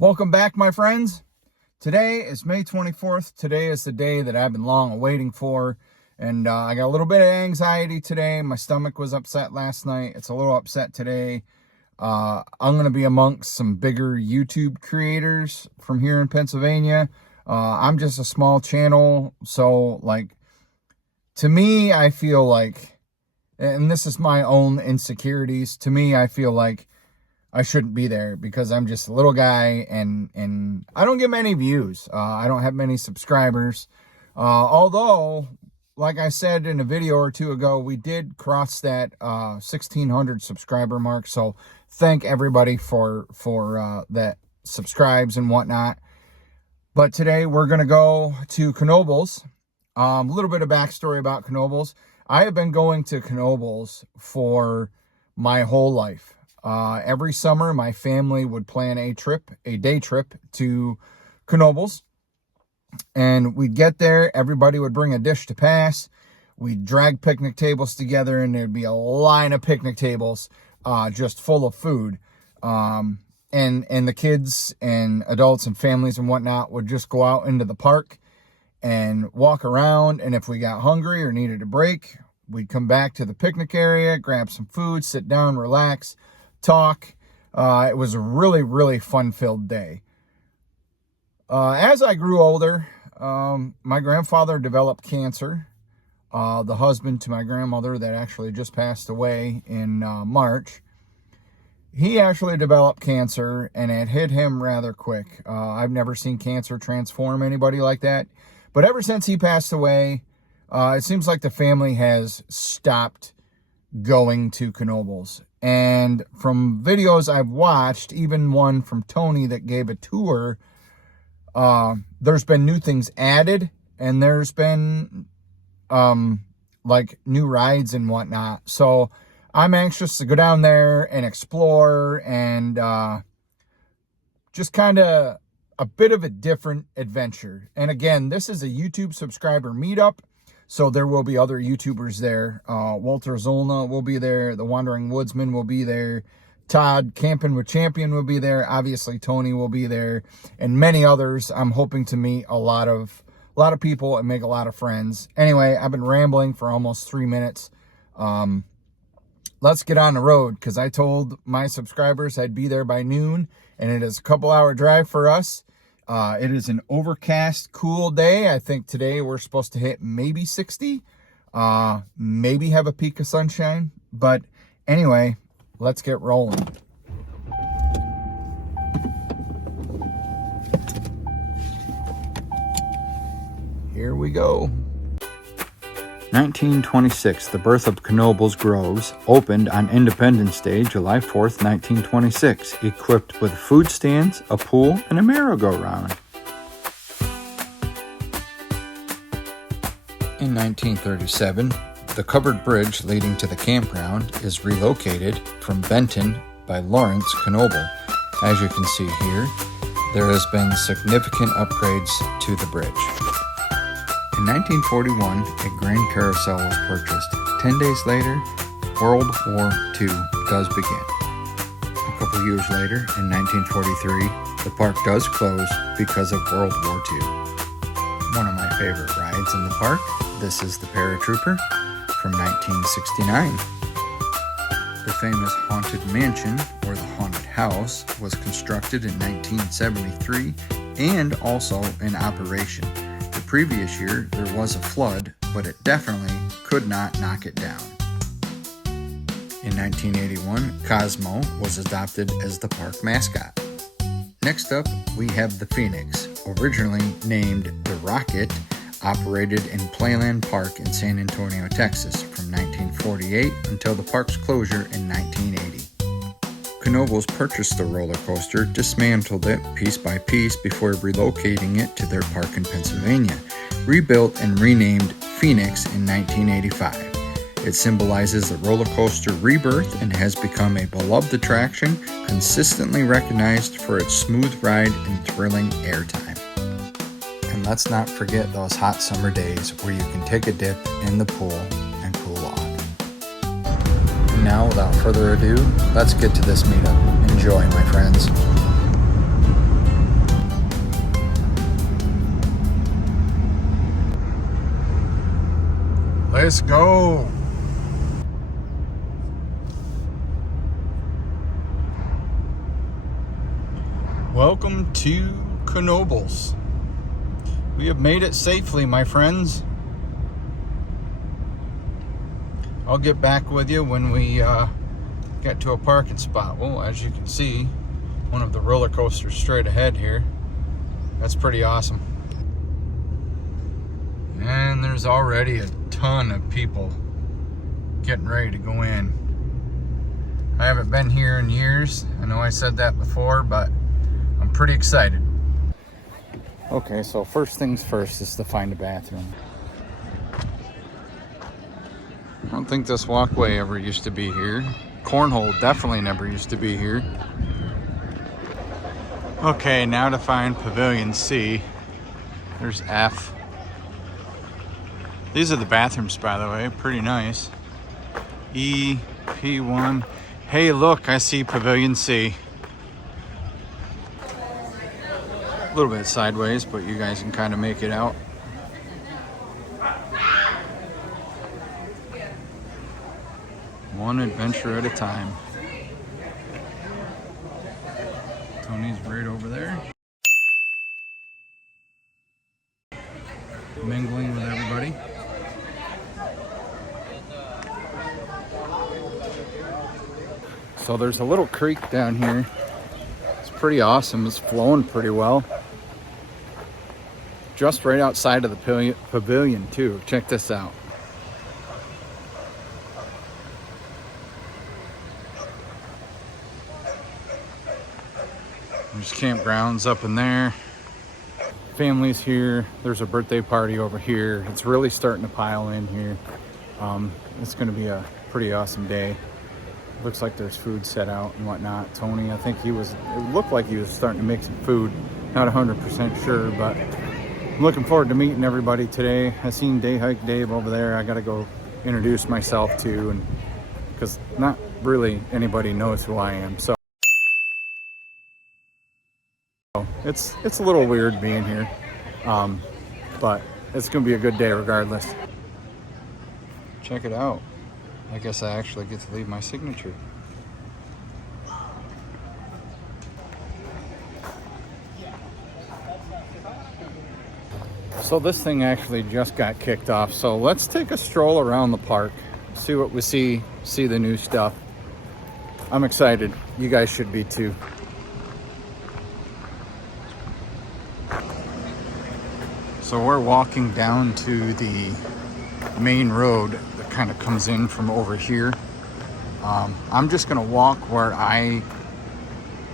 Welcome back, my friends. Today is May 24th. Today is the day that I've been long awaiting for. And I got a little bit of anxiety today. My stomach was upset last night. It's a little upset today. I'm going to be amongst some bigger YouTube creators from here in Pennsylvania. I'm just a small channel. So, to me, I feel like, and this is my own insecurities, to me, I feel like I shouldn't be there because I'm just a little guy and I don't get many views. I don't have many subscribers. Although, like I said in a video or two ago, we did cross that 1,600 subscriber mark. So thank everybody for that subscribes and whatnot. But today we're going to go to Knoebels. A little bit of backstory about Knoebels. I have been going to Knoebels for my whole life. Every summer, my family would plan a day trip to Knoebels. And we'd get there, everybody would bring a dish to pass. We'd drag picnic tables together, and there'd be a line of picnic tables just full of food. And the kids and adults and families and whatnot would just go out into the park and walk around. And if we got hungry or needed a break, we'd come back to the picnic area, grab some food, sit down, relax, talk. It was a really, really fun-filled day. As I grew older, my grandfather developed cancer. The husband to my grandmother that actually just passed away in March. He actually developed cancer, and it hit him rather quick. I've never seen cancer transform anybody like that. But ever since he passed away, it seems like the family has stopped going to Knoebels. And from videos I've watched, even one from Tony that gave a tour, there's been new things added, and there's been new rides and whatnot. So I'm anxious to go down there and explore and just kind of a bit of a different adventure. And again, this is a YouTube subscriber meetup. So there will be other YouTubers there. Walter Zolna will be there. The Wandering Woodsman will be there. Todd, Camping with Champion, will be there. Obviously, Tony will be there. And many others. I'm hoping to meet a lot of people and make a lot of friends. Anyway, I've been rambling for almost 3 minutes. Let's get on the road, because I told my subscribers I'd be there by noon. And it is a couple-hour drive for us. It is an overcast, cool day. I think today we're supposed to hit maybe 60, maybe have a peak of sunshine. But anyway, let's get rolling. Here we go. 1926, the birth of Knoebels Groves, opened on Independence Day, July 4th, 1926, equipped with food stands, a pool, and a merry-go-round. In 1937, the covered bridge leading to the campground is relocated from Benton by Lawrence Knoebel. As you can see here, there has been significant upgrades to the bridge. In 1941, a grain carousel was purchased. 10 days later, World War II does begin. A couple years later, in 1943, the park does close because of World War II. One of my favorite rides in the park, this is the Paratrooper from 1969. The famous Haunted Mansion, or the Haunted House, was constructed in 1973 and also in operation. The previous year, there was a flood, but it definitely could not knock it down. In 1981, Cosmo was adopted as the park mascot. Next up, we have the Phoenix, originally named the Rocket, operated in Playland Park in San Antonio, Texas, from 1948 until the park's closure in 1980. Knoebels purchased the roller coaster, dismantled it piece by piece before relocating it to their park in Pennsylvania, rebuilt and renamed Phoenix in 1985. It symbolizes the roller coaster rebirth and has become a beloved attraction, consistently recognized for its smooth ride and thrilling airtime. And let's not forget those hot summer days where you can take a dip in the pool and cool off. And now, without further ado, let's get to this meetup. Enjoy, my friends. Let's go. Welcome to Knoebels. We have made it safely, my friends. I'll get back with you when we get to a parking spot. Well, as you can see, one of the roller coasters straight ahead here. That's pretty awesome. And there's already a ton of people getting ready to go in. I haven't been here in years. I know I said that before, but I'm pretty excited. Okay, so first things first is to find a bathroom. I don't think this walkway ever used to be here. Cornhole definitely never used to be here. Okay, now to find Pavilion C. There's F. These are the bathrooms, by the way, pretty nice. E, P1. Hey, look, I see Pavilion C. A little bit sideways, but you guys can kind of make it out. One adventure at a time. Tony's right over there. Mingling with everybody. So there's a little creek down here. It's pretty awesome. It's flowing pretty well. Just right outside of the pavilion too. Check this out. There's campgrounds up in there. Families here. There's a birthday party over here. It's really starting to pile in here. It's going to be a pretty awesome day. Looks like there's food set out and whatnot. Tony, I think it looked like he was starting to make some food. Not 100% sure, but I'm looking forward to meeting everybody today. I seen Day Hike Dave over there. I got to go introduce myself to, and because not really anybody knows who I am. So it's a little weird being here, but it's going to be a good day regardless. Check it out. I guess I actually get to leave my signature. So this thing actually just got kicked off. So let's take a stroll around the park, see what we see the new stuff. I'm excited. You guys should be too. So we're walking down to the main road that kind of comes in from over here. I'm just gonna walk where I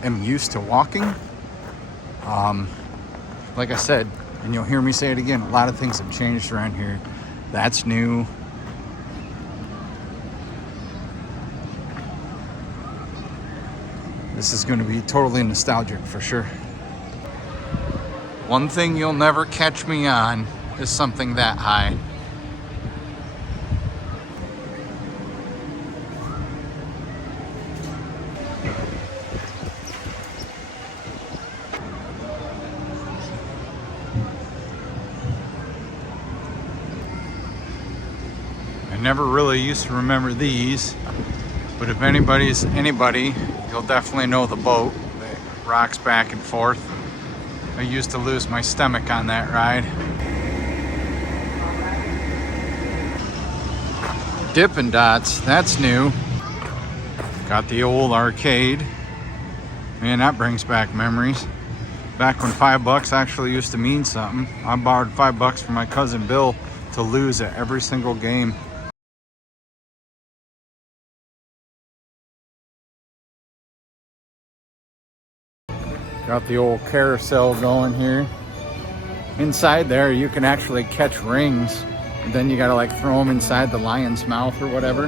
am used to walking. Like I said, and you'll hear me say it again, a lot of things have changed around here. That's new. This is going to be totally nostalgic for sure. One thing you'll never catch me on is something that high. I never really used to remember these, but if anybody's anybody, you'll definitely know the boat that rocks back and forth. I used to lose my stomach on that ride. Dippin' Dots, that's new. Got the old arcade. Man, that brings back memories. Back when $5 actually used to mean something. I borrowed $5 from my cousin Bill to lose at every single game. Got the old carousel going here. Inside there, you can actually catch rings. And then you gotta like throw them inside the lion's mouth or whatever.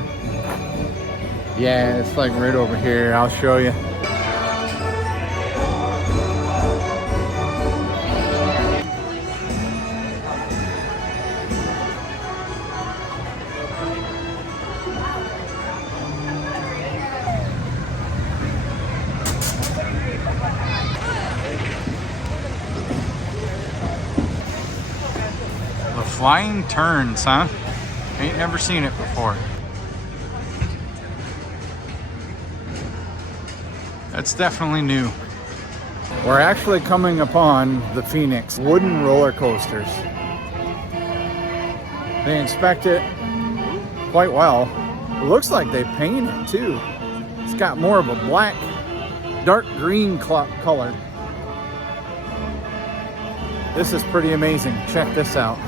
Yeah, it's like right over here. I'll show you. Flying turns, huh? Ain't never seen it before. That's definitely new. We're actually coming upon the Phoenix wooden roller coasters. They inspect it quite well. It looks like they paint it too. It's got more of a black, dark green color. This is pretty amazing. Check this out.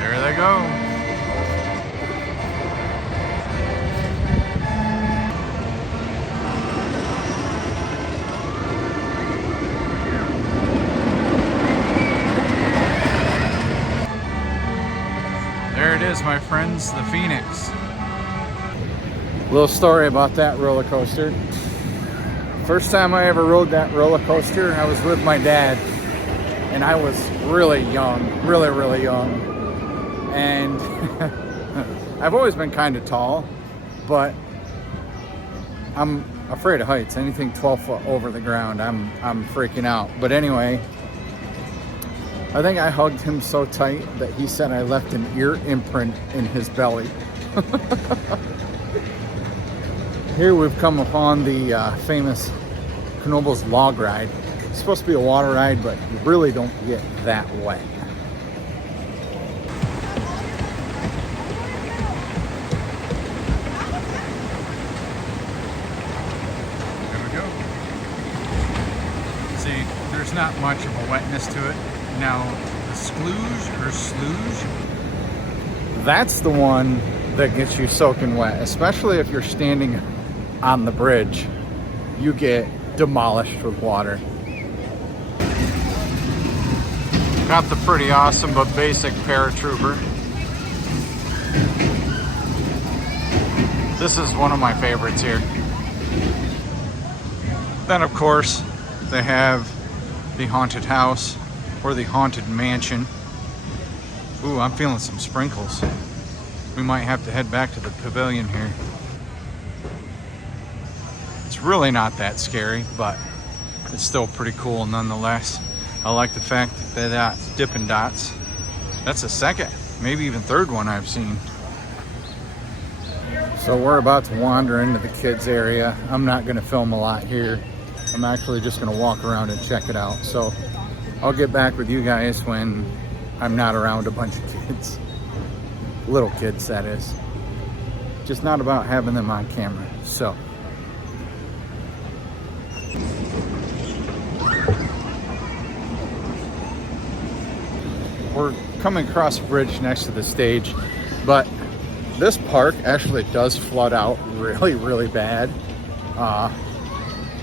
There they go. There it is, my friends, the Phoenix. Little story about that roller coaster. First time I ever rode that roller coaster, I was with my dad, and I was really young, really young. And I've always been kind of tall, but I'm afraid of heights. Anything 12 foot over the ground, I'm freaking out. But anyway, I think I hugged him so tight that he said I left an ear imprint in his belly. Here we've come upon the famous Knoebels log ride. It's supposed to be a water ride, but you really don't get that wet. There we go. See, there's not much of a wetness to it. Now, the splooge or sluge, that's the one that gets you soaking wet, especially if you're standing on the bridge. You get demolished with water. Got the pretty awesome but basic paratrooper. This is one of my favorites here. Then of course, they have the haunted house or the haunted mansion. Ooh, I'm feeling some sprinkles. We might have to head back to the pavilion here. It's really not that scary, but it's still pretty cool nonetheless. I like the fact that that's Dippin' Dots. That's the second, maybe even third one I've seen. So we're about to wander into the kids area. I'm not gonna film a lot here. I'm actually just gonna walk around and check it out. So I'll get back with you guys when I'm not around a bunch of kids. Little kids, that is. Just not about having them on camera. So. We're coming across a bridge next to the stage, but this park actually does flood out really bad. I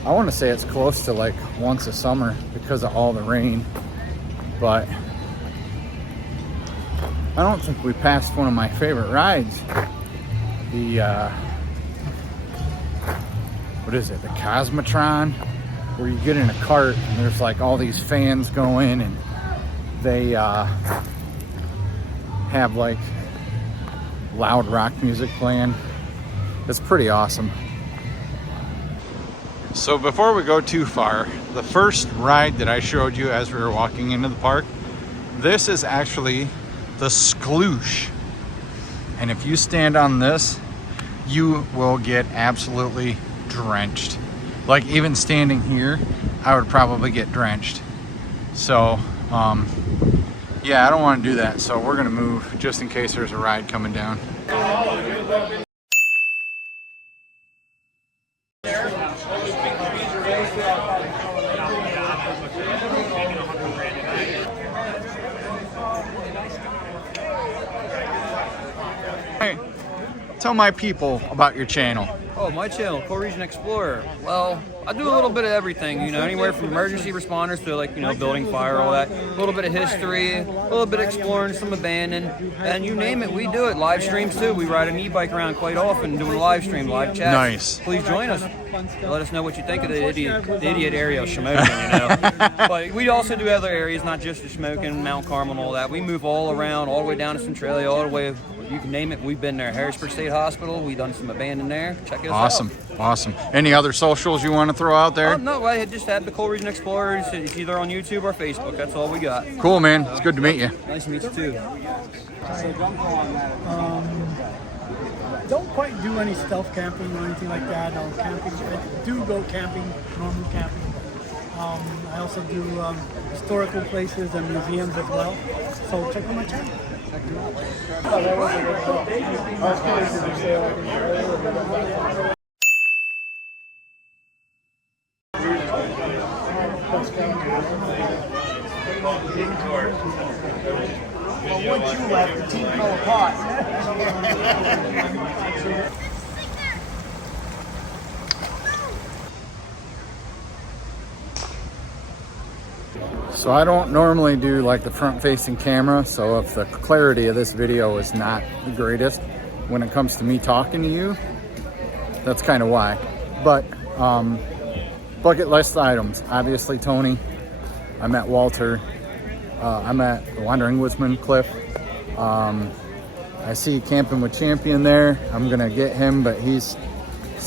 want to say it's close to like once a summer because of all the rain, but I don't think we passed one of my favorite rides. The what is it, the Cosmotron, where you get in a cart and there's like all these fans going and they have like loud rock music playing. It's pretty awesome. So before we go too far, the first ride that I showed you as we were walking into the park, this is actually the skloosh. And if you stand on this, you will get absolutely drenched. Like even standing here, I would probably get drenched. So yeah, I don't want to do that, so we're gonna move just in case there's a ride coming down. Hey, tell my people about your channel. Oh, my channel, Core Region Explorer. Well, I do a little bit of everything, you know, anywhere from emergency responders to like, you know, building fire, all that. A little bit of history, a little bit of exploring, some abandoned, and you name it, we do it. Live streams too. We ride an e-bike around quite often, doing a live stream, live chat. Nice. Please join us. Let us know what you think of the idiot area of Shamokin, you know. But we also do other areas, not just the Shamokin, Mount Carmel and all that. We move all around, all the way down to Centralia, all the way You can name it. We've been there. Harrisburg State Hospital. We've done some abandoned there. Check it out. Awesome. Any other socials you want to throw out there? No, I just had the Coal Region Explorer. It's either on YouTube or Facebook. That's all we got. Cool, man. It's good to meet you. Nice to meet you too. Don't quite do any stealth camping or anything like that. No, camping. I do go camping, normal camping. I also do historical places and museums as well. So check out my channel. Well, once you left, the team fell apart. So I don't normally do like the front-facing camera, so if the clarity of this video is not the greatest when it comes to me talking to you, that's kind of why. But bucket list items, obviously Tony. I met Walter. I met the Wandering Woodsman, Cliff. I see Camping with Champion there. I'm gonna get him, but he's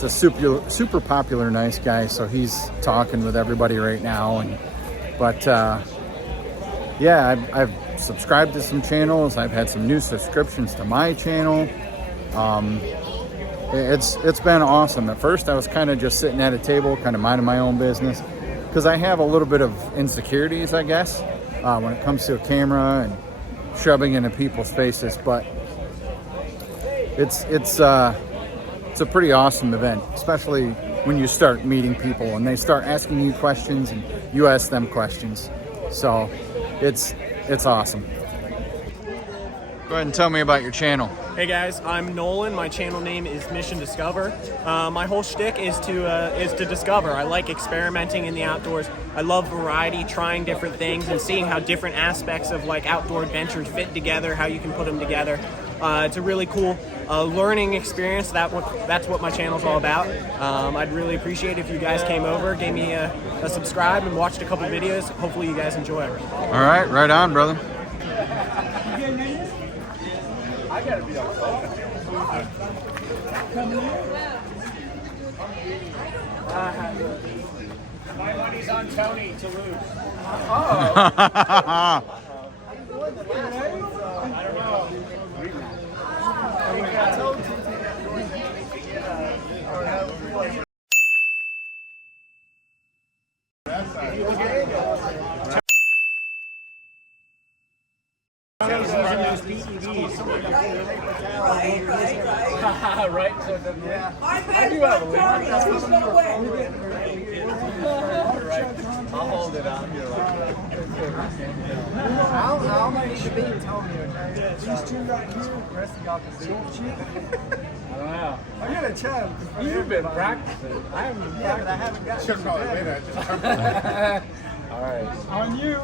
a super popular, nice guy, so he's talking with everybody right now. But yeah, I've subscribed to some channels. I've had some new subscriptions to my channel. It's been awesome. At first, I was kind of just sitting at a table, kind of minding my own business, because I have a little bit of insecurities, I guess, when it comes to a camera and shoving into people's faces. But it's a pretty awesome event, especially when you start meeting people and they start asking you questions and you ask them questions. So it's awesome. Go ahead and tell me about your channel. Hey guys, I'm Nolan. My channel name is Mission Discover. My whole shtick is to discover. I like experimenting in the outdoors. I love variety, trying different things and seeing how different aspects of like outdoor adventures fit together, how you can put them together. It's a really cool learning experience. That's what my channel's all about. I'd really appreciate if you guys came over, gave me a subscribe, and watched a couple videos. Hopefully you guys enjoy it. All right, right on, brother. I gotta be on my money's on Tony to lose. I don't know. Right? So I do have a link. I'll hold it on here like that. How much should be telling me? These two right here, the rest of y'all can see. I don't know. I gotta check. You've been practicing. I haven't been practicing. Yeah, but I haven't got should probably wait that. All right. On you.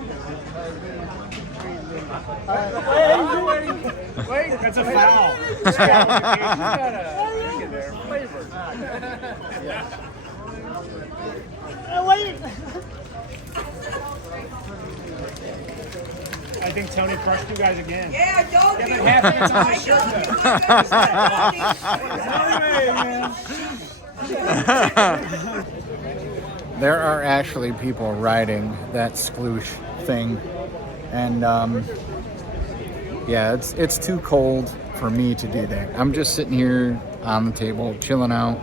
Wait, that's a foul. You gotta get there. Flavor. Wait. I think Tony crushed you guys again. Yeah, I told you. There are actually people riding that sploosh thing, and yeah, it's too cold for me to do that. I'm just sitting here on the table chilling out.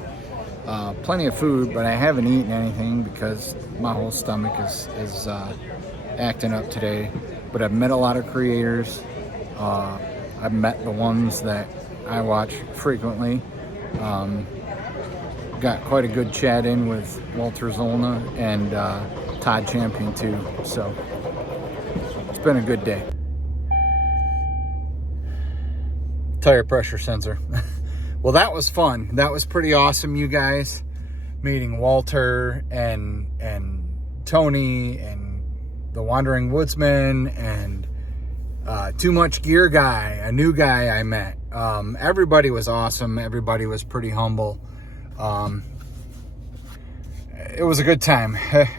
Plenty of food, but I haven't eaten anything because my whole stomach is acting up today. But I've met a lot of creators. I've met the ones that I watch frequently. Got quite a good chat in with Walter Zollner and Todd Champion too. So it's been a good day. Tire pressure sensor. Well, that was fun. That was pretty awesome, you guys. Meeting Walter and Tony and the Wandering Woodsman and Too Much Gear guy, a new guy I met. Everybody was awesome. Everybody was pretty humble. It was a good time.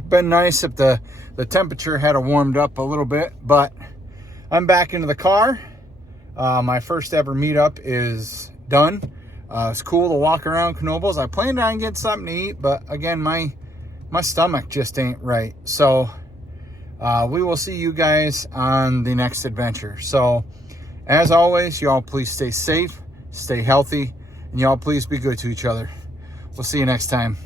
Been nice if the temperature had warmed up a little bit, but I'm back into the car. My first ever meetup is done. It's cool to walk around Knoebels. I planned on getting something to eat, but again, my stomach just ain't right. So we will see you guys on the next adventure. So as always, y'all please stay safe, stay healthy, and y'all please be good to each other. We'll see you next time.